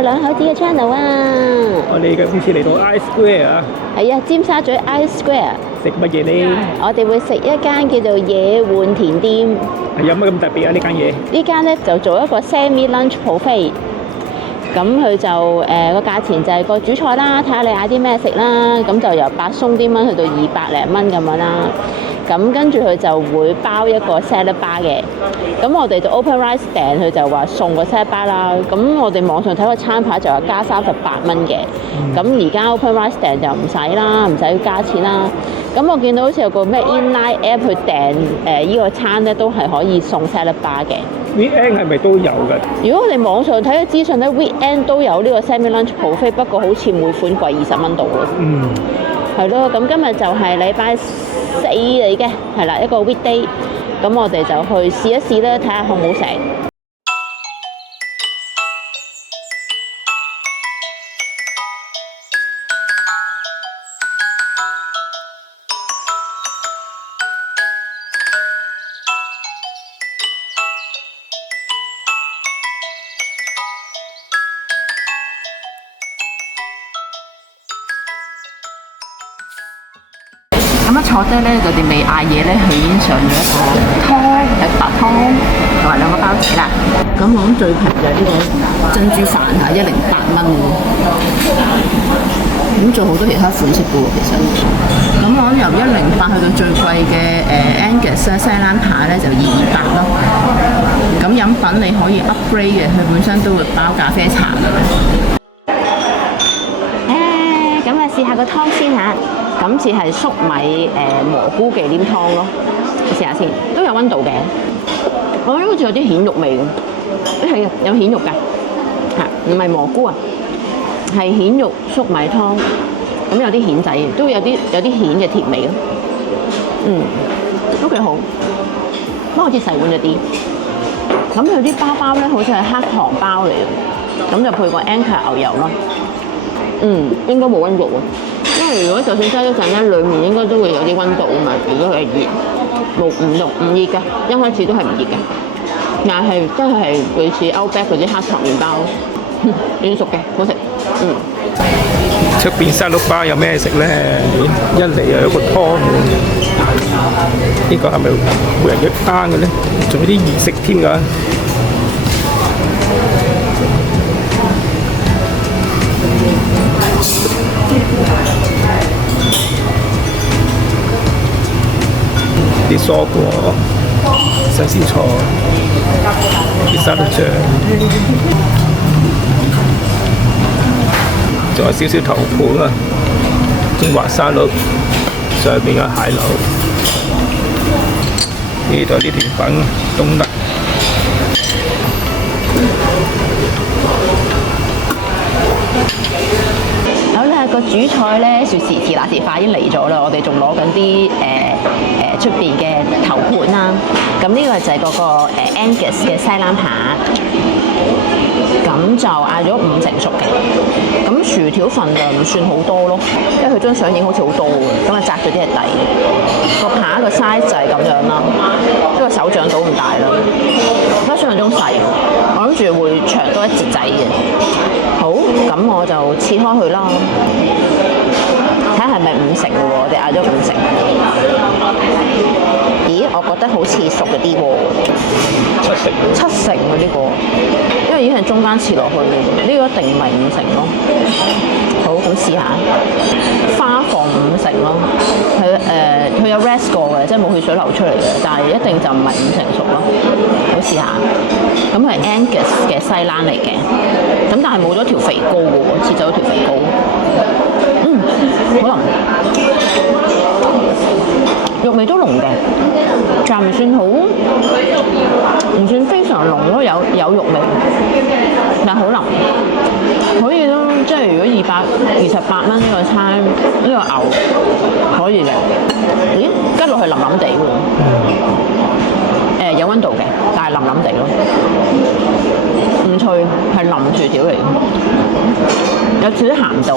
有兩口子嘅 channel 啊！我哋今次嚟到 I Square 啊，係啊，尖沙咀 I Square，食乜嘢呢？我哋會食一間叫做野玩田店。有乜咁特別啊？呢間嘢呢間咧就做一個 semi lunch buffet，咁佢就個價錢就係個主菜啦，睇下你嗌啲咩食啦，咁就由80鬆啲蚊去到200零蚊咁樣啦。咁跟住佢就會包一個 salad bar 嘅，咁我哋就 open rice 訂，佢就話送個 salad bar 啦。咁我哋網上睇個餐牌就話加38蚊嘅，咁而家 open rice 訂就唔使啦，唔使加錢啦。咁我見到好似有個咩 inline app 去訂依個餐咧，都係可以送 salad bar 嘅。weekend 係咪都有㗎？如果我哋網上睇嘅資訊咧 ，weekend 都有呢個 semi lunch buffet，不過好似每款貴20蚊度咯。係咯，咁今日就係禮拜4嚟嘅，係啦，一個 weekday，咁我哋就去試一試啦，睇下好唔好食。咁一坐低咧，佢哋未嗌嘢咧，佢已經上咗一個湯，係白湯同埋2個包子啦。咁我諗最平就係呢個珍珠飯嚇，108蚊喎。咁仲好多其他款式嘅喎，其實。咁我諗由108去到最貴嘅Angus 西冷扒咧就200咯。咁飲品你可以 upgrade 嘅，佢本身都會包咖啡茶嘅。咁啊試下個湯先嚇。今次係粟米蘑菇忌廉湯咯，你試下先，都有溫度嘅。我覺得好似有啲蜆肉味嘅，係啊，有蜆肉㗎，嚇，唔係蘑菇啊，係蜆肉粟米湯，咁有啲蜆仔，都有啲蜆嘅甜味咯。都幾好，不過好似細碗咗啲。咁佢啲包咧，好似係黑糖包嚟嘅，咁就配個 Anchor 牛油咯。應該冇溫度喎。因為如果就算擠一陣咧，裡面應該都會有啲溫度啊嘛。如果佢係熱，唔熱㗎，一開始都係唔熱嘅，但係真係類似 Outback 嗰啲黑糖麵包，軟熟嘅，好食。出邊沙律巴有咩食咧？一嚟又有個湯，呢個係咪每人一單嘅咧？仲有啲熱食添㗎。啲蔬果、新鮮菜、啲沙律醬，仲有少少頭盤啊，中華沙律，上邊有蟹柳，呢度有啲甜品，冬甩。個主菜咧，說時遲那時快已經嚟咗啦，我哋仲攞緊啲出邊嘅頭盤啦。咁呢個就係嗰個Angus 嘅西冷扒，咁就嗌咗5成熟嘅。咁薯條份量唔算好多咯，因為佢張相影好似好多嘅，咁啊窄咗啲係底。個扒個 size 就係咁樣啦，一個手掌到咁大啦，比想象中細。我諗住會長多一截仔嘅。好，咁我就切開佢啦，睇下係咪5成嘅喎？我哋嗌咗5成。咦，我覺得好似熟咗啲喎，7成啊呢個，因為已經係中間切落去嘅，呢個一定唔係5成咯。好，咁試下花房5成咯，佢有 rest 過嘅，即係冇血水流出嚟嘅，但係一定就唔係5成熟咯。好，試下，咁係 Angus 嘅西冷嚟嘅，咁但係冇咗條肥膏嘅喎，切走條肥膏。可能肉味都濃嘅，但唔算好，唔算非常濃咯，有肉味，但好腍，可以咯。即係如果228蚊呢個餐，呢個牛可以嘅。咦，吉落去腍腍地喎。有溫度嘅，但係腍腍地咯，唔脆，係腍薯條嚟嘅，有少少鹹度，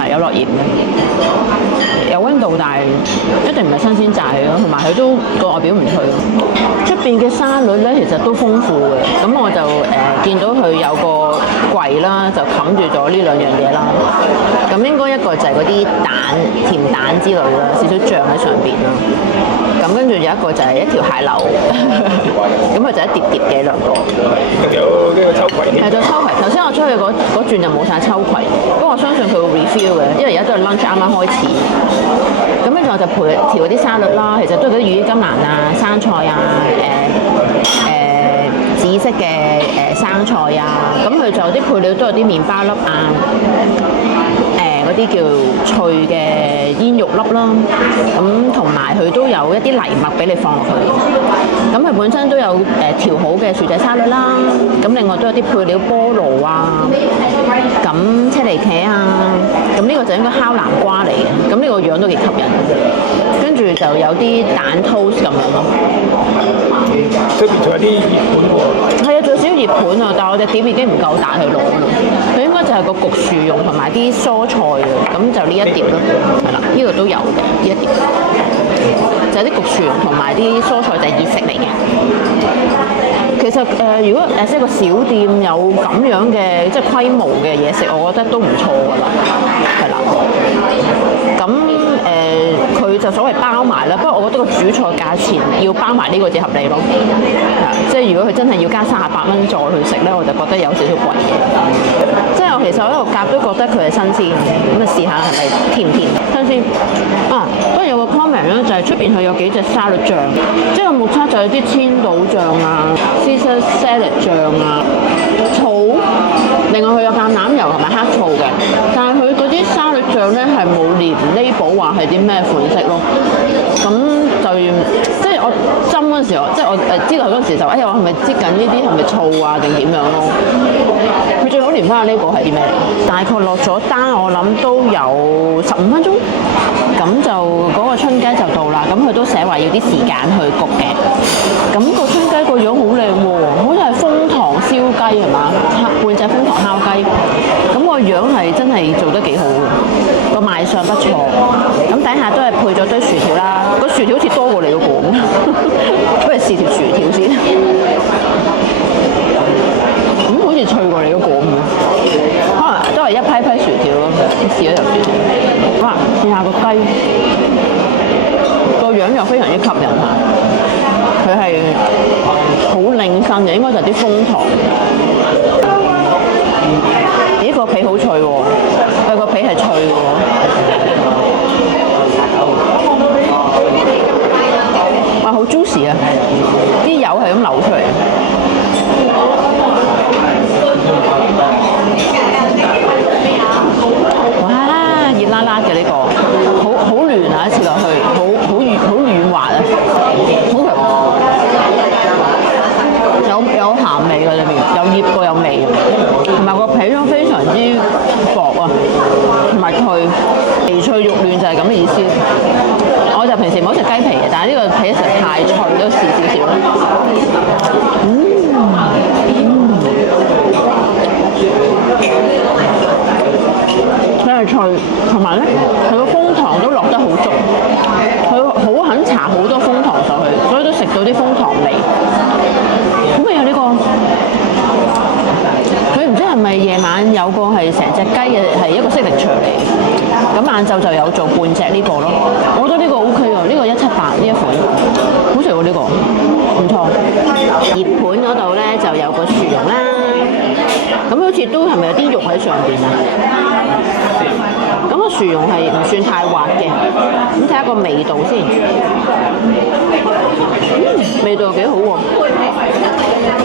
係有落鹽嘅，有溫度，但係一定唔係新鮮炸嘅咯，同埋佢都個外表唔脆咯。出邊嘅沙律咧其實都豐富嘅，咁我就見到佢有個櫃啦，就冚住咗呢兩樣嘢啦。咁應該一個就係嗰啲蛋、甜蛋之類啦，少少醬喺上邊啦。咁跟住有一個就係一條蟹柳，咁佢就一碟碟嘅兩個。有呢個秋葵添。係對秋葵，頭先我出去嗰轉就冇晒秋葵，不過我相信佢會 refill 嘅，因為而家都係 lunch 啱啱開始。咁跟住我就調嗰啲沙律啦，其實都係嗰啲羽衣甘藍啊、生菜啊、紫色嘅生菜啊，咁佢就有啲配料都有啲麵包粒啊。嗰啲叫脆嘅煙肉粒啦，咁同埋佢都有一啲藜麥俾你放落去。咁佢本身都有調好嘅薯仔沙律啦，咁另外都有啲配料菠蘿啊，咁車厘茄啊，咁呢個就應該烤南瓜嚟嘅，咁呢個樣都幾吸引。跟住就有啲蛋 toast 咁樣咯。出邊仲有啲熱盤喎。係啊，最少熱盤啊，但係我隻碟已經唔夠大去攞啦。佢應該就係個焗薯蓉同埋啲蔬菜啊，咁就呢一碟咯，係啦，呢度都有嘅呢一碟，就係啲焗薯蓉同埋啲蔬菜就係熱食嚟嘅。其實如果即係個小店有咁樣嘅即係規模嘅嘢食，我覺得都唔錯㗎啦，係啦。咁佢就所謂包埋啦，不過我覺得個主菜價錢要包埋呢個至合理咯。即係如果佢真係要加38蚊再去食咧，我就覺得有少少貴嘅。即係我其實我喺度夾都覺得佢係新鮮，咁啊試下係咪甜唔甜？新鮮啊！不過有個 comment 咧，就係出邊佢有幾隻沙律醬，即係個目測就有啲千島醬啊、Caesar salad 醬啊、醋，另外佢有橄欖油同埋黑醋嘅，但係佢嗰啲沙律醬咧係冇連 label 話係啲咩款式咯。咁就即係我斟嗰陣時候，即係我知道嗰陣時就我係咪擠緊呢啲係咪醋啊定點樣咯？佢最好連翻個 label 係啲咩嚟？大概落咗單，我諗都有15分鐘，咁就嗰個春雞就到啦。咁佢都寫話要啲時間去焗嘅。咁個春雞個樣好靚喎，好似係楓糖燒雞係嘛？半隻楓糖烤雞，咁個樣係真係做得幾好嘅，個賣相不錯。咁底下都係配咗堆薯條啦，個薯條好似多過你嗰個咁，不如試條薯條先。好似脆過你嗰個咁，可能都係一批薯條咯。試咗條薯條，哇！試下個雞，個樣又非常之吸引嚇，佢係好領身嘅，應該就係啲楓糖。咦，個皮好脆喎，佢個皮係脆嘅喎。哇，好 juicy 啊！啲油係咁流出嚟。哇！熱辣辣嘅呢個，好嫩啊！一切落去，好軟滑啊，好強。有鹹味嘅裏面，有醃過有味，同埋個皮都非常之薄啊，同埋脆，皮脆肉嫩就係咁嘅意思。我就平時唔好食雞皮嘅，但係呢個皮實在太脆，都試少少。佢係脆，同埋咧，佢個楓糖都落得好足，佢好肯搽好多楓糖上去，所以都食到啲楓糖味。好味啊呢個！佢唔知係咪夜晚有個係成隻雞嘅係一個色力場嚟，咁晏晝就有做半隻呢個咯。我覺得呢個 OK 喎，呢個178呢一款，好食喎呢個，唔錯。熱盤嗰度咧就有個薯蓉啦，咁好似都係咪有啲肉喺上邊啊？咁個薯蓉係唔算太滑嘅，咁睇下個味道先。味道幾好喎，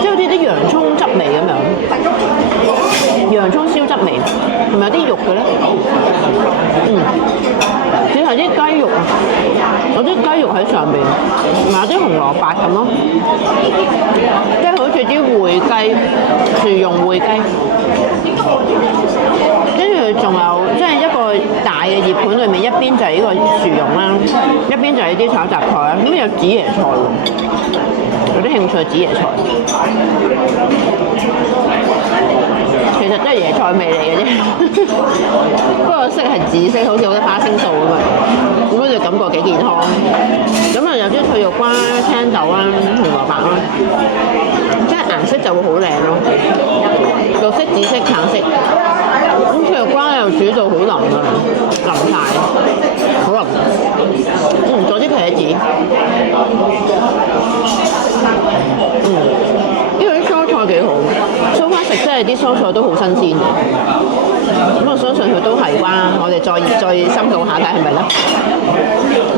即係好似啲洋葱汁味咁樣，洋葱燒汁味，係咪有啲肉嘅咧？似係啲雞肉啊，有啲雞肉喺上邊，同埋有啲紅蘿蔔咁咯，即係好似啲燴雞、薯蓉燴雞。跟住仲有即係一個大嘅熱盤裏面，一邊就係呢個薯蓉啦，一邊就係啲炒雜菜啦，咁有紫椰菜喎，有啲興趣紫椰菜。其實都係椰菜味嚟嘅啫，不過色係紫色，好似好多花青素咁嘛，咁樣就感覺幾健康。咁啊有啲脆肉瓜、青豆啦、紅蘿蔔啦，即係顏色就會好靚咯，綠色、紫色、橙色。咁脆肉瓜又煮到好腍啊，腍晒，好腍。做啲茄子，因為啲蔬菜幾好，蘇花食真係啲蔬菜都好新鮮嘅。咁我相信佢都係啩，我哋再深究下睇係咪啦。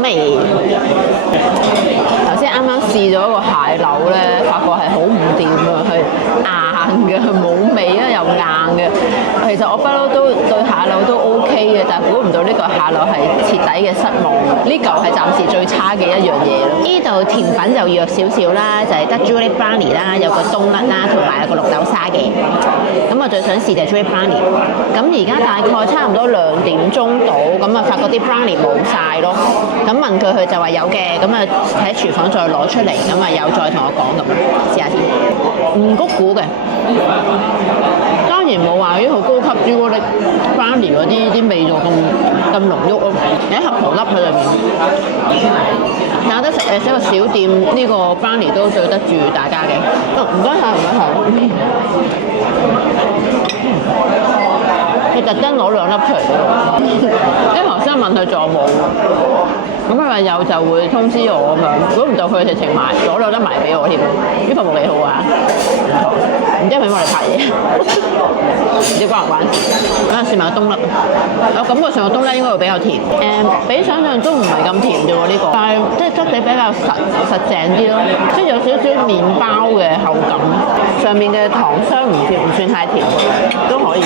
味頭先啱啱試咗個蟹柳咧，發覺係好唔掂啊，係硬嘅，冇味啊，又硬嘅。其實我不嬲都對蟹柳都 OK 嘅，但係估唔到呢個蟹柳係徹底嘅失望。呢嚿係暫時最差嘅一樣嘢咯。呢度甜品就弱少少啦，就係得 Juliet Brownie 啦，有個冬甩啦，同埋有個綠豆沙嘅。咁我最想試就係 Juliet Brownie。咁而家大概差唔多2點鐘到，咁啊發覺啲 Brownie 冇晒咯。咁問佢就話有嘅，咁啊喺廚房再攞出嚟，咁啊有再同我講咁，試下先。唔谷估嘅，當然冇話啲好高級朱古力 Brownie 嗰啲味道咁濃郁咯，有一盒糖粒喺裏面。有得食一個小店呢個 Brownie 都對得住大家嘅。唔該晒，唔該晒。佢特登攞2粒出嚟喎，因為頭先問佢仲有冇，咁佢話有就會通知我咁樣，估唔到佢直情買攞2粒埋俾我添，呢服務幾好啊！唔知係咪我哋拍嘢，唔知關唔關事？咁啊試埋個冬粒，我感覺上個冬粒應該會比較甜，比想象中唔係咁甜啫喎呢個，但係即係質地比較實淨啲咯，即係有少少麵包嘅口感，上面嘅糖霜唔算太甜，都可以。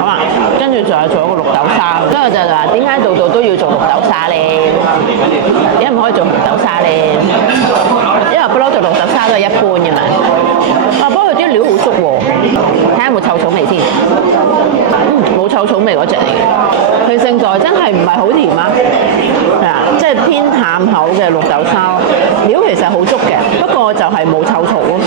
好啦，跟住仲有做一個綠豆沙，跟住就話點解度度都要做綠豆沙咧？點解唔可以做紅豆沙咧？因為不嬲做綠豆沙都係一般嘅嘛。不過佢啲料好足喎，睇下有冇臭草味先。冇臭草味嗰隻嚟嘅。佢勝在真係唔係好甜啊，係啊，即係偏淡口嘅綠豆沙。料其實好足嘅，不過就係冇臭草咯。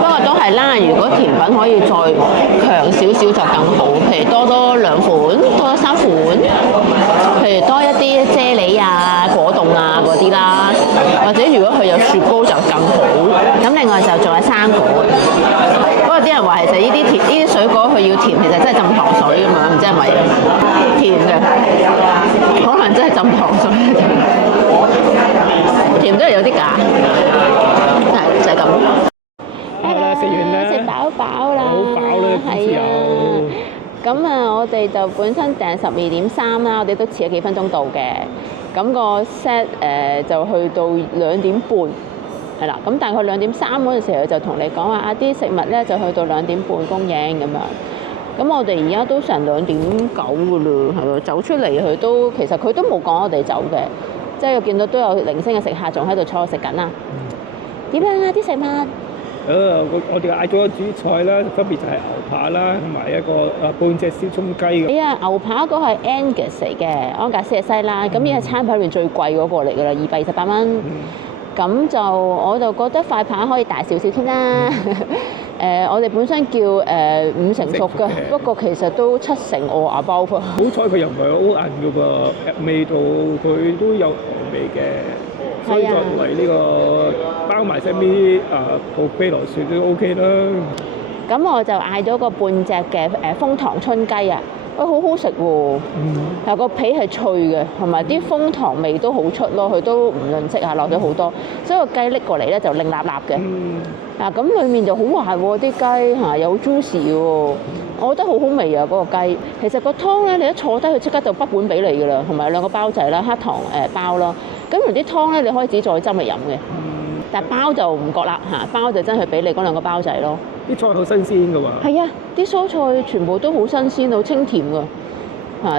不過都係啦，如果甜品可以再強少少就更好，譬如多2款，多3款，譬如多一啲啫喱啊、果凍啊嗰啲啦，或者如果佢有雪糕就更好。咁另外就仲有3款。不過啲人話其實呢啲水果佢要甜，其實真係浸糖水咁樣，唔知係咪甜嘅？可能真係浸糖水，甜都係有啲假，係就係咁。好啦，食完啦，食飽啦，好飽啦，係啊。咁啊，我哋就本身訂12.3啦，我哋都遲咗幾分鐘到嘅。咁個 set 就去到2點半，係啦。咁大概2點3嗰陣時候就同你講話啲食物咧就去到2點半供應咁樣。咁我哋而家都成2點9㗎啦，係咯，走出嚟其實佢都冇趕我哋走嘅，即係我見到都有零星嘅食客仲喺度坐食緊啊。點樣啊啲食物？我哋嗌咗個主菜啦，分別就係牛扒啦，同埋一個半隻燒葱雞嘅。係啊，牛扒嗰個係 Angus 嚟嘅，安格斯嘅西啦。咁呢係餐牌裏面最貴嗰個嚟㗎啦，228蚊。咁就我就覺得塊扒可以大少少添啦。我哋本身叫5成熟嘅，不過其實都7成我牙包噃。好彩佢又唔係好硬嘅噃，味道佢都有味嘅。所以作為呢個包埋身啲布菲羅雪都 OK 啦。咁我就嗌咗個半隻嘅楓糖春雞啊，好好食喎。但個皮係脆嘅，同埋啲楓糖味都好出咯，佢都唔吝嗇啊，落咗好多，所以個雞拎過嚟咧就靚立立嘅。咁裡面就好滑喎，啲雞嚇又好 juicy 喎，我覺得好好味啊嗰個雞。其實個湯咧，你一坐低佢即刻就北碗俾你㗎啦，同埋2個包仔啦，黑糖包啦。咁而啲湯咧，你可以自己再斟嚟飲嘅。但包就唔覺啦嚇，包就真係俾你嗰2個包仔咯。啲菜好新鮮㗎喎。係啊，啲蔬菜全部都好新鮮，好清甜㗎。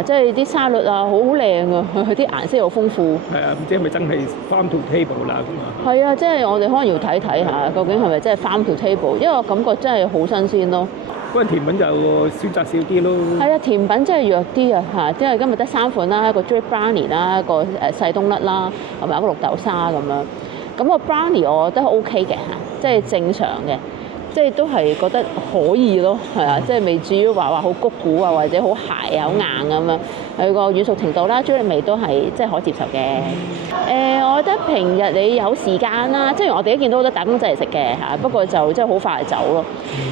即係啲沙律啊，好靚啊，佢啲顏色又豐富。係啊，唔知係咪真係 farm to table 啦咁啊？係啊，即係我哋可能要睇睇下，究竟係咪真係 farm to table？因為我感覺真係好新鮮咯。嗰陣甜品就選擇少啲咯。係啊，甜品真係弱啲啊嚇，因為今日得3款啦，一個 Juliet Brownie 啦，一個細冬甩啦，同埋一個綠豆沙咁樣。咁個 Brownie 我覺得 OK 嘅嚇，即係正常嘅。即係都係覺得可以咯，係啊，即係未至於話好谷股啊，或者好鞋啊、好硬咁樣。佢個軟熟程度啦、朱古力味都係即係可接受嘅。我覺得平日你有時間啦，即係我哋都見到好多打工仔嚟食嘅嚇，不過就即係好快就走咯。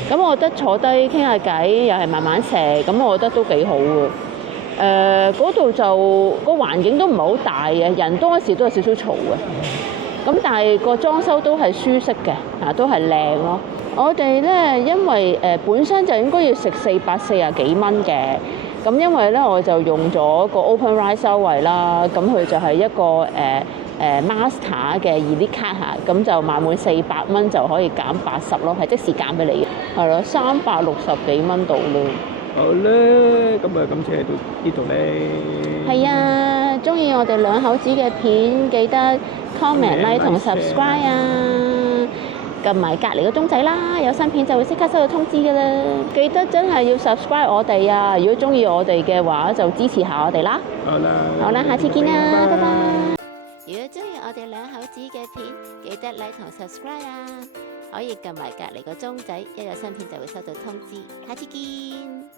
咁我覺得坐低傾下偈，又係慢慢食，咁我覺得都幾好喎。嗰度就個環境都唔係好大嘅，人多嗰時都有少少嘈嘅。咁但係個裝修都係舒適嘅，嚇都係靚咯。我哋咧因為本身就應該要食440幾蚊嘅。咁因為咧我就用咗個 OpenRice 優惠啦，咁佢就係一個Master 嘅2D 卡嚇，咁就買滿400蚊就可以減80咯，係即時減俾你嘅，係咯，360幾蚊到咯。好啦，咁啊今次嚟到呢度咧。係啊，中意我哋兩口子嘅片，記得 comment、like 同 subscribe 啊！撳埋隔離個鐘仔啦，有新片就會即刻收到通知㗎啦。記得真係要 subscribe 我哋啊！如果中意我哋嘅話，就支持下我哋啦。好啦，下次見啦，拜拜。如果中意我哋兩口子嘅片，記得 like 同 subscribe 啊！可以撳埋隔離個鐘仔，一有新片就會收到通知。下次見。